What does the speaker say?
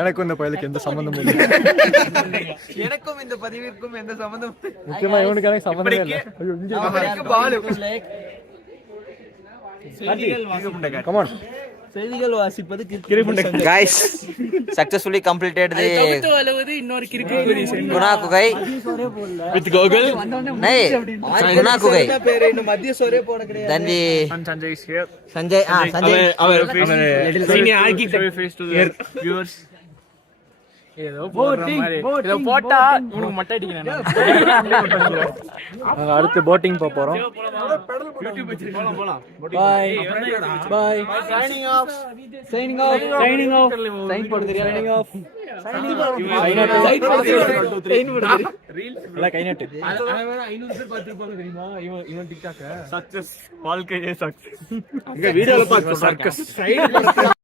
எனக்கும் இந்த பயலுக்கு எந்த சம்பந்தமும் இல்லை. எனக்கும் இந்த பதிவிற்கும் எந்த சம்பந்தம் முக்கியமா இவனுக்கு எனக்கு சம்பந்தமே இல்லை. Come on. செய்திகள் வாசிப்பது Guys, successfully completed the இன்னொரு கிறுக்கு Guna Kugai With Google. Nay, Guna Kugai. பேரு இன்னும் மத்திய சோரே போட கிடையாது. Then the Sanjay is here. Sanjay, Sanjay. Our senior architect face to the viewers. ஏதோ போட்டா உனக்கு மட்டை அடிக்கிறேன். நாங்க அடுத்து போட்டிங் போறோம். Bye bye signing off signing off signing off sign போடு தெரியும் சைனிங் ஆஃப் சைன் போடு ரீல் இல்ல கை நட்டு அவன் 500 பேர் பாத்துப்பாங்க தெரியுமா இவன் டிக்டாக் சக்சஸ் வாழ்க்கையே சக்சஸ் இங்க வீடியோல பாத்து சர்க்கஸ்